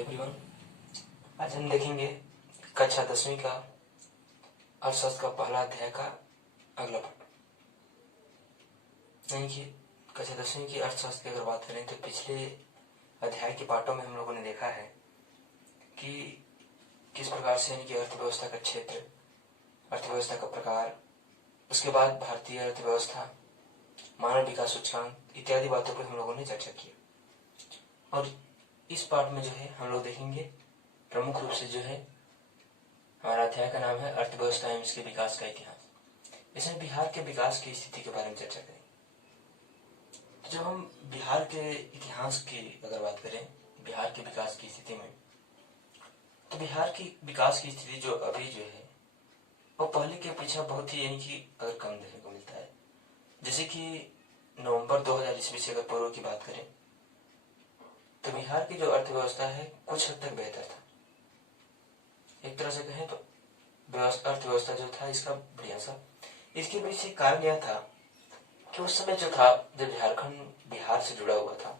Everyone, आज हम देखेंगे कक्षा 10वीं का अर्थशास्त्र का पहला अध्याय का अगला पाठ। यानी कि कक्षा 10वीं की अर्थशास्त्र की अगर बात करें तो पिछले अध्याय के पाठों में हम लोगों ने देखा है कि किस प्रकार से यानी कि अर्थव्यवस्था का क्षेत्र, अर्थव्यवस्था का प्रकार, उसके बाद भारतीय अर्थव्यवस्था, मानव विकास सूचकांक इत्यादि बातों पर हम लोगों ने चर्चा की। और इस पाठ में जो है हम लोग देखेंगे प्रमुख रूप से जो है हमारा अध्याय का नाम है अर्थव्यवस्था एवं इसके विकास का इतिहास। इसमें बिहार के विकास की स्थिति के बारे में चर्चा करेंगे। तो जब हम बिहार के इतिहास की अगर बात करें, बिहार के विकास की स्थिति में, तो बिहार की विकास की स्थिति जो अभी जो है वो पहले के अपेक्षा बहुत ही यानी कि अगर कम देखने को मिलता है। जैसे कि नवंबर 2000 ईस्वी से अगर पूर्व की बात करें तो बिहार की जो अर्थव्यवस्था है कुछ हद तक बेहतर था। एक तरह से कहें तो अर्थव्यवस्था जो था इसका बढ़िया सा। इसके पीछे कारण यह था कि उस समय जो था जब झारखंड बिहार से जुड़ा हुआ था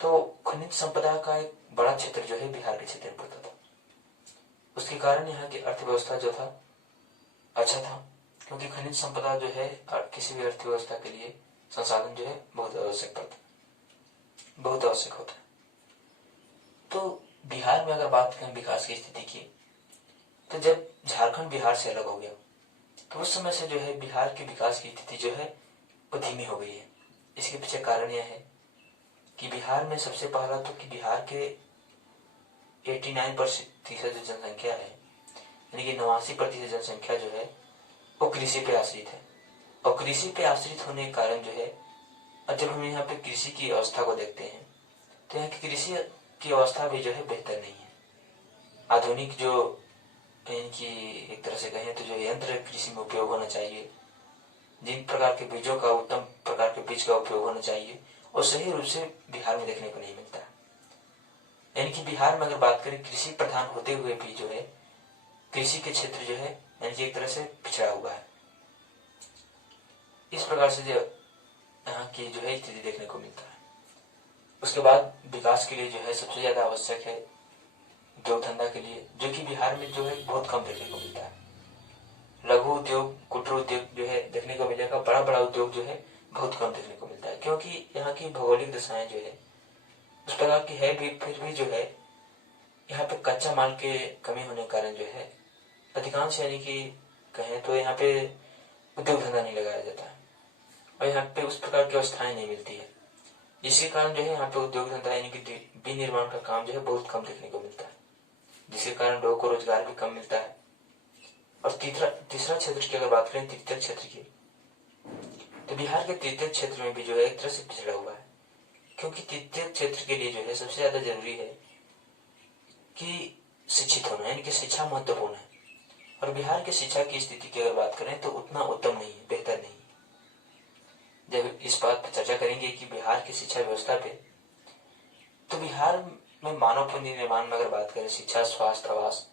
तो खनिज संपदा का एक बड़ा क्षेत्र जो है बिहार के क्षेत्र में पड़ता था। उसके कारण यहाँ की अर्थव्यवस्था जो था अच्छा था, क्योंकि खनिज संपदा जो है किसी भी अर्थव्यवस्था के लिए संसाधन जो है बहुत आवश्यक होता है। तो बिहार में अगर बात करें विकास की स्थिति की, तो जब झारखंड बिहार से अलग हो गया तो उस समय से जो है बिहार के विकास की स्थिति जो है वो धीमी हो गई है। इसके पीछे कारण यह है कि बिहार में सबसे पहला तो कि बिहार के 89% जो जनसंख्या है, यानी कि 89% जनसंख्या जो है वो कृषि पे आश्रित है। और कृषि पे आश्रित होने के कारण जो है, और जब हम यहाँ पे कृषि की अवस्था को देखते हैं तो यहाँ की कृषि की अवस्था भी जो है बेहतर नहीं है। आधुनिक जो इनकी एक तरह से कहें तो जो यंत्र कृषि में उपयोग होना चाहिए, जिन प्रकार के बीजों का, उत्तम प्रकार के बीज का उपयोग होना चाहिए, और सही रूप से बिहार में देखने को नहीं मिलता है। यानी कि बिहार में अगर बात करें कृषि प्रधान होते हुए भी जो है कृषि के क्षेत्र जो है यानी कि एक तरह से पिछड़ा हुआ है। इस प्रकार से जो यहाँ की जो है स्थिति देखने को मिलता है। उसके बाद विकास के लिए जो है सबसे ज्यादा आवश्यक है उद्योग धंधा के लिए, जो कि बिहार में जो है बहुत कम देखने को मिलता है। लघु उद्योग, कुटीर उद्योग जो है देखने को मिलेगा, बड़ा बड़ा उद्योग जो है बहुत कम देखने को मिलता है, क्योंकि यहाँ की भौगोलिक दशाएं जो है उस प्रकार की है भी, फिर भी जो है यहाँ पे कच्चा माल के कमी होने के कारण जो है अधिकांश यानी कि कहें तो यहाँ पे उद्योग धंधा नहीं लगाया जाता है और यहाँ पे उस प्रकार की व्यवस्थाएं नहीं मिलती है। जिसके कारण जो है यहाँ पे उद्योग धंधा यानी कि विनिर्माण का काम जो है बहुत कम देखने को मिलता है, जिसके कारण लोगों को रोजगार भी कम मिलता है। और तीसरा क्षेत्र की अगर बात करें, तृतीय क्षेत्र की, तो बिहार के तृतीय क्षेत्र में भी जो है एक तरह से पिछड़ा हुआ है, क्योंकि तृतीय क्षेत्र के लिए जो है सबसे ज्यादा जरूरी है कि शिक्षित होना, यानी कि शिक्षा महत्वपूर्ण है। और बिहार के शिक्षा की स्थिति की अगर बात करें तो उतना उत्तम नहीं है, बेहतर नहीं है। जब इस बात पर चर्चा करेंगे कि बिहार की शिक्षा व्यवस्था पे, तो बिहार में मानव पूंजी निर्माण में अगर बात करें, शिक्षा, स्वास्थ्य, आवास,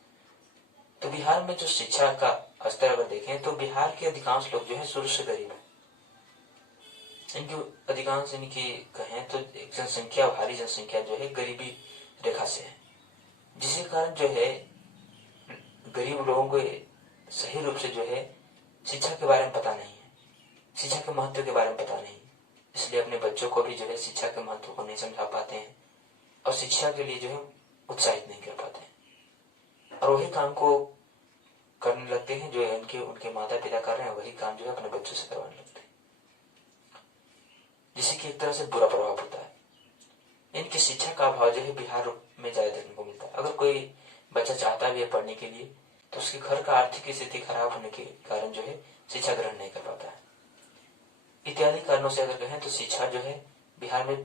तो बिहार में जो शिक्षा का स्तर अगर देखें तो बिहार के अधिकांश लोग जो है शुरू से गरीब है। इनकी अधिकांश यानी कि कहें तो जनसंख्या, भारी जनसंख्या जो है गरीबी रेखा से है, जिसके कारण जो है गरीब लोगों को सही रूप से जो है शिक्षा के बारे में पता नहीं है, शिक्षा के महत्व के बारे में पता नहीं, इसलिए अपने बच्चों को भी जो है शिक्षा के महत्व को नहीं समझा पाते हैं और शिक्षा के लिए जो है उत्साहित नहीं कर पाते हैं, और वही काम को करने लगते हैं जो उनके माता पिता कर रहे हैं, वही काम जो है अपने बच्चों से करवाने लगते हैं, जिससे कि एक तरह से बुरा प्रभाव होता है। इनकी शिक्षा का अभाव जो है बिहार में ज्यादा देखने को मिलता है। अगर कोई बच्चा चाहता भी है पढ़ने के लिए तो उसके घर का आर्थिक स्थिति खराब होने के कारण जो है शिक्षा ग्रहण नहीं कर पाता है। इत्यादि कारणों से अगर कहें तो शिक्षा जो है बिहार में,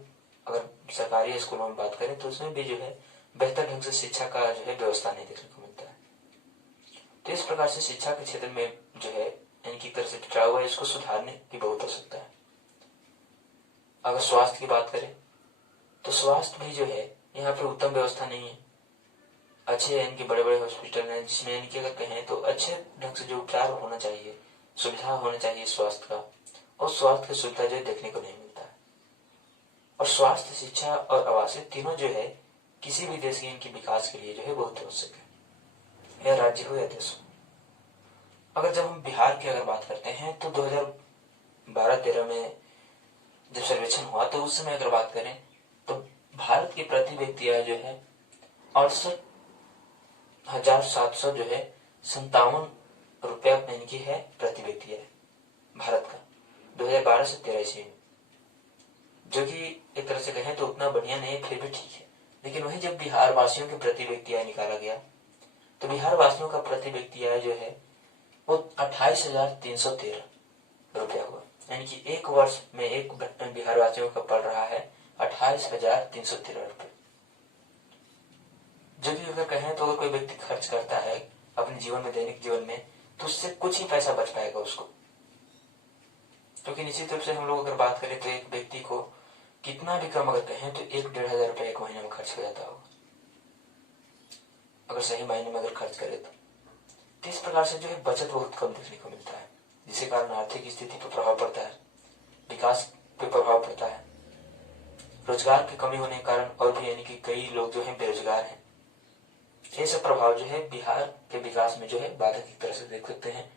अगर सरकारी स्कूलों में बात करें तो उसमें भी जो है बेहतर ढंग से शिक्षा का जो है व्यवस्था नहीं देखने को मिलता है। तो इस प्रकार से शिक्षा के क्षेत्र में जो है इनकी तरह से पिछड़ा हुआ है, इसको सुधारने की बहुत आवश्यकता है। अगर स्वास्थ्य की बात करें तो स्वास्थ्य भी जो है यहाँ पे उत्तम व्यवस्था नहीं है। अच्छे इनके बड़े बड़े हॉस्पिटल हैं जिसमें इनके अगर कहें तो अच्छे ढंग से जो उपचार होना चाहिए, सुविधा होना चाहिए स्वास्थ्य का, और स्वास्थ्य की सुविधा जो है देखने को नहीं मिलता है। और स्वास्थ्य, शिक्षा और आवास तीनों जो है किसी भी देश के इनके विकास के लिए जो है बहुत आवश्यक है, या राज्य हो या देश हो। अगर जब हम बिहार की अगर बात करते हैं तो 2012-13 में जब सर्वेक्षण हुआ तो उस समय अगर बात करें तो भारत की प्रति व्यक्ति आय जो है 68,700 जो है 57 रुपया यानी कि है प्रति व्यक्ति आय भारत का 2012 से 13 ईस्वी में, जो कि एक तरह से कहें तो उतना बढ़िया नहीं, फिर भी ठीक है। लेकिन वही जब बिहार वासियों के प्रति व्यक्ति आय निकाला गया तो बिहार वासियों का प्रति व्यक्ति आय जो है वो 28,313 रुपया हुआ, यानी कि एक वर्ष में एक बिहार वासियों का पड़ रहा है 28,313 रुपये, जो कि अगर कहें तो अगर कोई व्यक्ति खर्च करता है अपने जीवन में, दैनिक जीवन में, तो उससे कुछ ही पैसा बच पाएगा उसको। क्योंकि निश्चित रूप से हम लोग अगर बात करें तो एक व्यक्ति को कितना भी कम अगर कहें तो 1-1,500 रुपये एक महीने में खर्च हो जाता होगा, अगर सही मायने में अगर खर्च करे तो इस प्रकार से जो है बचत बहुत कम देखने को मिलता है, जिसके कारण आर्थिक स्थिति पर प्रभाव पड़ता है, विकास पे प्रभाव पड़ता है, रोजगार की कमी होने के कारण और भी यानी कि कई लोग जो है बेरोजगार हैं। ये सब प्रभाव जो है बिहार के विकास में जो है बाधक की तरह से देख सकते हैं।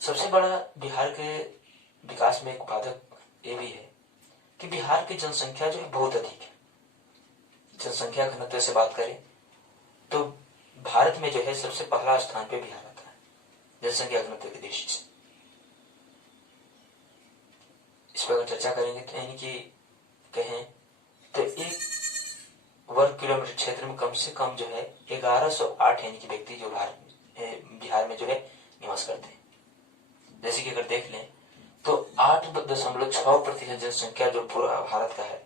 सबसे बड़ा बिहार के विकास में एक बाधक ये भी है कि बिहार की जनसंख्या जो है बहुत अधिक है। जनसंख्या घनत्व से बात करें तो भारत में जो है सबसे पहला स्थान पे बिहार आता है जनसंख्या घनत्व की दृष्टि से। इस पर अगर चर्चा करेंगे तो यानी कि कहें तो एक वर्ग किलोमीटर क्षेत्र में कम से कम जो है 1108 यानी कि व्यक्ति जो बिहार में जो है निवास करते हैं। जैसे कि अगर देख लें तो 8.6% जनसंख्या जो पूरा भारत का है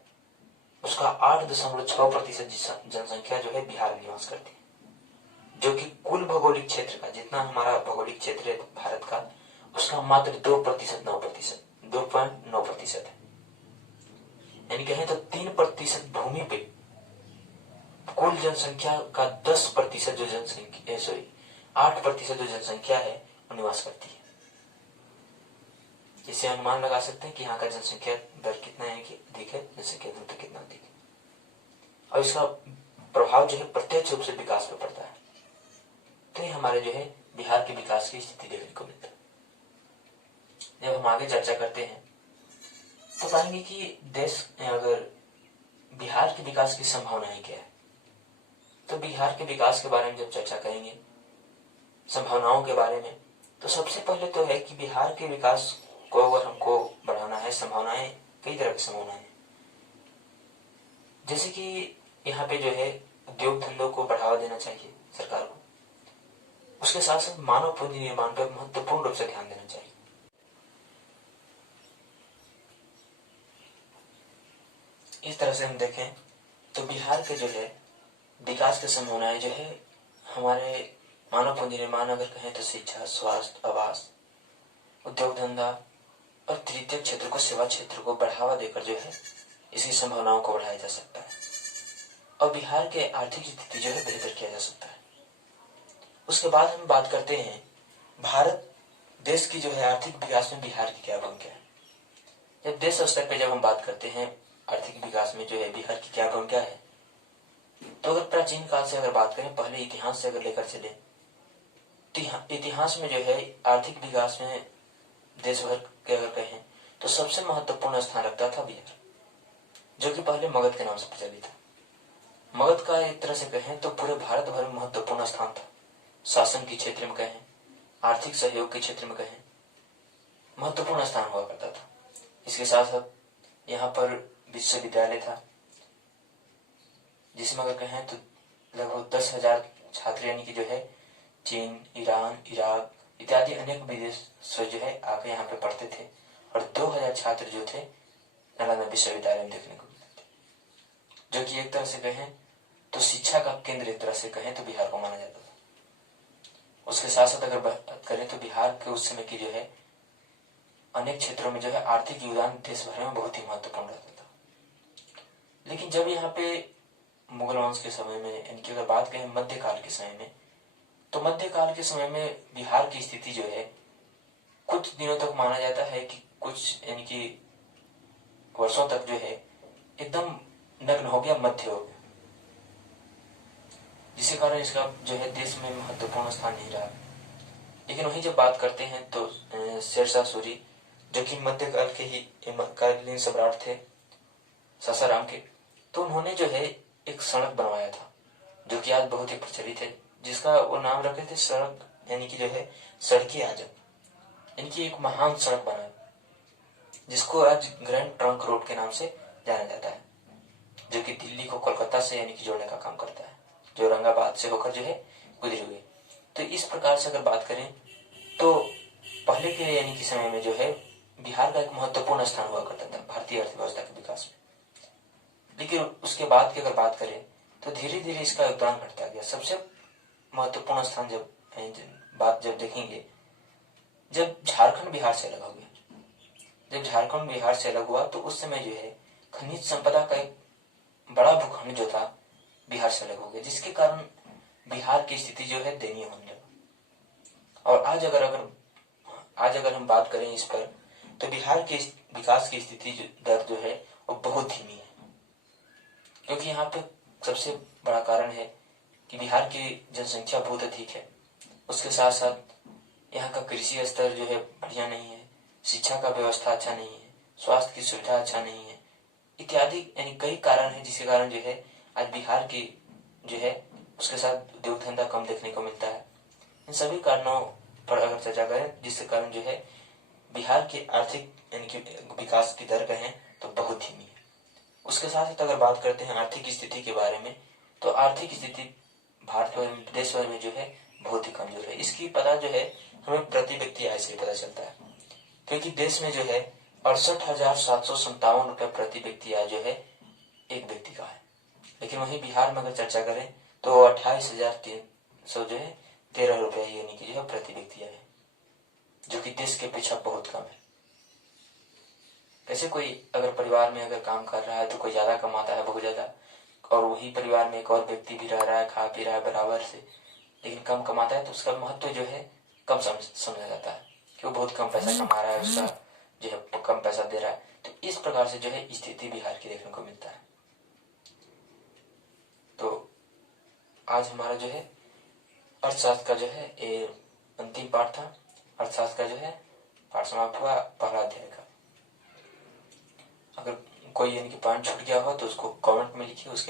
उसका 8.6% जनसंख्या जो है बिहार में निवास करती है, जो कि कुल भौगोलिक क्षेत्र का जितना हमारा भौगोलिक क्षेत्र है भारत का उसका मात्र 2.9% है। यानी कहें तो 3% भूमि पे कुल जनसंख्या का 10% जो जनसंख्या 8% जो जनसंख्या है वो निवास करती है। इससे अनुमान लगा सकते हैं कि यहाँ का जनसंख्या दर कितना है कि अधिक है, जनसंख्या घनत्व कितना अधिक है, और इसका प्रभाव जो है प्रत्यक्ष रूप से विकास पर पड़ता है। तो ये हमारे जो है बिहार के विकास की स्थिति देखने को मिलता है। जब हम आगे चर्चा करते हैं तो पाएंगे कि देश अगर बिहार के विकास की संभावनाएं क्या है, तो बिहार के विकास के बारे में जब चर्चा करेंगे संभावनाओं के बारे में, तो सबसे पहले तो है कि बिहार के विकास को अगर हमको बढ़ाना है, संभावनाएं कई तरह की संभावनाएं, जैसे कि यहाँ पे जो है उद्योग धंधों को बढ़ावा देना चाहिए सरकार को, उसके साथ साथ मानव पूंजी निर्माण पर महत्वपूर्ण रूप से ध्यान देना चाहिए। इस तरह से हम देखें तो बिहार के जो है विकास की संभावनाएं जो है हमारे मानव पूंजी निर्माण अगर कहें तो शिक्षा, स्वास्थ्य, आवास, उद्योग धंधा और तृतीय क्षेत्र को, सेवा क्षेत्र को बढ़ावा देकर जो है इसकी संभावनाओं को बढ़ाया जा सकता है और बिहार के आर्थिक स्थिति जो है बेहतर किया जा सकता है। उसके बाद हम बात करते हैं भारत देश की जो है आर्थिक विकास में बिहार की क्या भूमिका है। जब देश स्तर पर जब हम बात करते हैं आर्थिक विकास में जो है बिहार की क्या भूमिका है, तो अगर प्राचीन काल से अगर बात करें, पहले इतिहास से अगर लेकर चले तो इतिहास में जो है आर्थिक विकास में देश भर के अगर कहें तो सबसे महत्वपूर्ण स्थान रखता था बिहार, जो कि पहले मगध के नाम से प्रचलित था। मगध का एक तरह से कहें तो पूरे भारत भर में महत्वपूर्ण स्थान था। शासन के क्षेत्र में कहें, आर्थिक सहयोग के क्षेत्र में कहें, महत्वपूर्ण स्थान हुआ करता था। इसके साथ साथ यहाँ पर विश्वविद्यालय था, जिसमें अगर कहें तो लगभग 10,000 छात्र यानी कि जो है चीन, ईरान, इराक इत्यादि अनेक विदेश से जो है आके यहाँ पे पढ़ते थे और 2,000 छात्र जो थे नालंदा विश्वविद्यालय में देखने को मिलते थे, जो कि एक तरह से कहें तो शिक्षा का केंद्र एक तरह से कहें तो बिहार को माना जाता था। उसके साथ साथ अगर बात करें तो बिहार के उस समय की जो है अनेक क्षेत्रों में जो है आर्थिक योगदान देश भर में बहुत ही महत्वपूर्ण रहता था। लेकिन जब यहाँ पे मुगल वंश के समय में, इनकी अगर बात करें मध्यकाल के समय में, तो मध्यकाल के समय में बिहार की स्थिति जो है कुछ दिनों तक माना जाता है कि कुछ यानी कि वर्षों तक जो है एकदम नग्न हो गया, मध्य हो गया। जिसके कारण इसका जो है देश में महत्वपूर्ण स्थान नहीं रहा। लेकिन वहीं जब बात करते हैं तो शेरशाह सूरी, जो कि मध्यकाल के ही कालीन सम्राट थे सासाराम के, तो उन्होंने जो है एक सड़क बनवाया था जो कि आज बहुत ही प्रचलित है, जिसका वो नाम रखे थे सड़क, यानी कि जो है सड़की आजम। इनकी एक महान सड़क बना जिसको आज ग्रैंड ट्रंक रोड के नाम से जाना जाता है, जो कि दिल्ली को कोलकाता से यानी कि जोड़ने का काम करता है, जो औरंगाबाद से होकर जो है गुजरी हुई। तो इस प्रकार से अगर बात करें तो पहले के यानी कि समय में जो है बिहार का एक महत्वपूर्ण स्थान हुआ करता था भारतीय अर्थव्यवस्था के विकास में। लेकिन उसके बाद की अगर बात करें तो धीरे धीरे इसका योगदान घटता गया। सबसे महत्वपूर्ण स्थान जब देखेंगे, जब झारखंड बिहार से अलग हो गया, जब झारखंड बिहार से अलग हुआ तो उस समय जो है खनिज संपदा का एक बड़ा भूखंड जो था बिहार से अलग हो गया, जिसके कारण बिहार की स्थिति जो है दयनीय होने लगा। और आज अगर हम बात करें इस पर, तो बिहार के विकास की स्थिति दर जो है वो बहुत धीमी है, क्योंकि यहाँ पे सबसे बड़ा कारण है कि बिहार की जनसंख्या बहुत अधिक है। उसके साथ साथ यहाँ का कृषि स्तर जो है बढ़िया नहीं है, शिक्षा का व्यवस्था अच्छा नहीं है, स्वास्थ्य की सुविधा अच्छा नहीं है, इत्यादि यानी कई कारण है जिसके कारण जो है आज बिहार की जो है उसके साथ उद्योग धंधा कम देखने को मिलता है। इन सभी कारणों पर अगर चर्चा करें, जिसके कारण जो है बिहार की आर्थिक यानी कि विकास की दर कहें तो बहुत धीमी है। उसके साथ ही अगर बात करते हैं आर्थिक स्थिति के बारे में, तो आर्थिक स्थिति भारत भर में, देश भर में जो है बहुत ही कमजोर है। इसकी पता जो है हमें प्रति व्यक्ति आय से पता चलता है, क्योंकि देश में जो है 68,757 रुपये प्रति व्यक्ति आय जो है एक व्यक्ति का है। लेकिन वहीं बिहार में अगर चर्चा करें तो 28,300 जो है 13 रुपये यानी कि जो है प्रति व्यक्ति आय है, जो कि देश के अपेक्षा बहुत कम है। कैसे कोई अगर परिवार में अगर काम कर रहा है तो कोई ज्यादा कमाता है, बहुत ज्यादा, और वही परिवार में एक और व्यक्ति भी रह रहा है, खा पी रहा है बराबर से, लेकिन कम कमाता है, तो उसका महत्व जो है कम समझा जाता है कि वो बहुत कम पैसा कमा रहा है, उसका जो है कम पैसा दे रहा है। तो इस प्रकार से जो है स्थिति बिहार की देखने को मिलता है। तो आज हमारा जो है अर्थशास्त्र का जो है ये अंतिम पाठ था। अर्थशास्त्र का जो है पाठ समाप्त हुआ पहला अध्याय का। अगर कोई यानी कि पॉइंट छूट गया हो तो उसको कमेंट में लिखिए, उसके